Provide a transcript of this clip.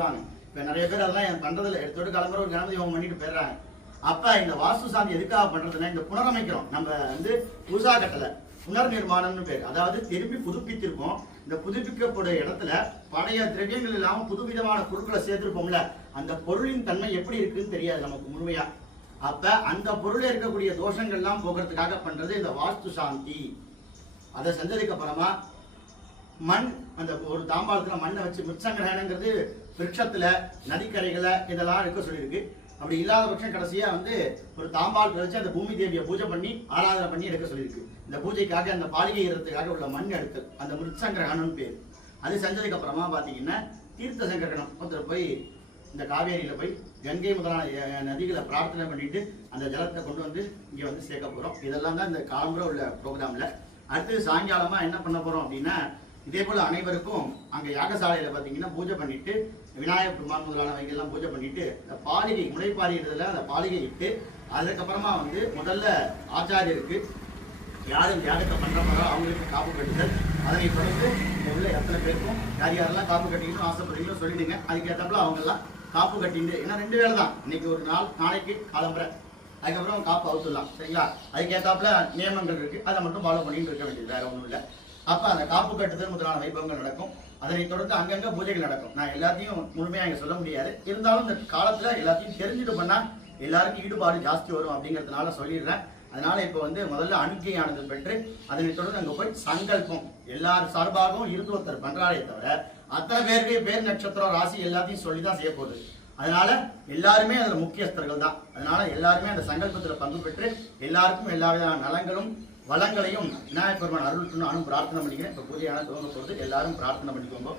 சொல்லுவாங்க. இப்ப நிறைய பேர் அதெல்லாம் பண்றதில்ல, எடுத்துட்டு கிளம்புற ஒரு கணபதி ஹோமம் பண்ணிட்டு போயிடுறாங்க. அப்ப இந்த வாஸ்து சாந்தி எதுக்காக பண்றதுன்னா, இந்த புனரமைக்கிறோம். நம்ம பூசா கட்டல புனர் நிர்மாணம்னு பேர். அதாவது திரும்பி புதுப்பித்திருக்கோம். இந்த புதுப்பிக்கக்கூடிய இடத்துல பழைய திரவியங்கள் இல்லாம புதுவிதமான பொருட்களை சேர்த்திருப்போம்ல, அந்த பொருளின் தன்மை எப்படி இருக்குன்னு தெரியாது நமக்கு முழுமையா. அப்ப அந்த பொருள் இருக்கக்கூடிய தோஷங்கள் எல்லாம் போகிறதுக்காக பண்றது இந்த வாஸ்து சாந்தி. அதை செஞ்சதுக்கு அப்புறமா மண், அந்த ஒரு தாம்பாளத்துல மண்ணை வச்சு மிருச்சங்கிரகணங்கிறது விருட்சத்துல நதிக்கரைகளை இதெல்லாம் இருக்க சொல்லியிருக்கு. அப்படி இல்லாத பட்சம் கடைசியா ஒரு தாம்பாளத்தை வச்சு அந்த பூமி தேவியை பூஜை பண்ணி ஆராதனை பண்ணி எடுக்க சொல்லியிருக்கு. இந்த பூஜைக்காக அந்த பாலிகை இடத்துக்காக உள்ள மண் எடுத்து அந்த மிருச்சங்கிரகணம்னு பேர். அது செஞ்சதுக்கு அப்புறமா பாத்தீங்கன்னா தீர்த்த சங்கரகணம் ஒருத்தர் போய் இந்த காவேரியில போய் கங்கை முதலான நதிகளை பிரார்த்தனை பண்ணிட்டு அந்த ஜலத்தை கொண்டு இங்க சேர்க்க போறோம். இதெல்லாம் தான் இந்த காலம்புற உள்ள ப்ரோக்ராம்ல. அடுத்து சாயங்காலமா என்ன பண்ண போறோம் அப்படின்னா, இதே போல அனைவருக்கும் அங்க யாகசாலையில பாத்தீங்கன்னா பூஜை பண்ணிட்டு விநாயகர் பெருமான் முதலானவைகள் எல்லாம் பூஜை பண்ணிட்டு இந்த பாலிகை முளைப்பாரியில அந்த பாலிகை இட்டு அதுக்கப்புறமா முதல்ல ஆச்சாரியருக்கு யாரும் யாகத்தை பண்றாங்களோ அவங்களுக்கு காப்பு கட்டுதல். அதனை தொடர்ந்து உள்ள எத்தனை பேருக்கும் யார் யாரெல்லாம் காப்பு கட்டிக்கணும் ஆசைப்படுறீங்களோ சொல்லிடுங்க. அதுக்கேற்றப்பல அவங்க எல்லாம் காப்பு கட்டிட்டு, ஏன்னா 2 வேலை தான், இன்னைக்கு ஒரு நாள், நாளைக்கு காலம்புற, அதுக்கப்புறம் காப்பு அவுத்துடலாம். சரிங்களா? அதுக்கேற்றாப்புல நியமங்கள் இருக்கு, அதை மட்டும் ஃபாலோ பண்ணிட்டு இருக்க வேண்டியது, வேற ஒன்றும் இல்லை. அப்ப அந்த காப்பு கட்டுதல் முதலான வைபவங்கள் நடக்கும். அதனை தொடர்ந்து அங்கங்க பூஜைகள் நடக்கும். நான் எல்லாத்தையும் முழுமையா இங்க சொல்ல முடியாது, இருந்தாலும் இந்த காலத்துல எல்லாத்தையும் தெரிஞ்சுட்டு பண்ணா எல்லாருக்கும் ஈடுபாடு ஜாஸ்தி வரும் அப்படிங்கிறதுனால சொல்லிடுறேன். அதனால இப்ப முதல்ல அணுக்கையானது பெற்று அதனை தொடர்ந்து அங்க போய் சங்கல்பம் எல்லாரும் சார்பாகவும் இருந்து ஒருத்தர் பண்றாரே தவிர அத்தனை பேருக்கு பேர் நட்சத்திரம் ராசி எல்லாத்தையும் சொல்லிதான் செய்ய போகுது. அதனால எல்லாருமே அதுல முக்கியஸ்தர்கள் தான். அதனால எல்லாருமே அந்த சங்கல்பத்துல பங்கு பெற்று எல்லாருக்கும் எல்லா விதமான நலங்களும் வளங்களையும் விநாயகர் பெருமான் அருள் நானும் பிரார்த்தனை பண்ணிக்கிறேன். இப்ப பூஜையான துவங்க போது எல்லாரும் பிரார்த்தனை பண்ணிக்கோங்க.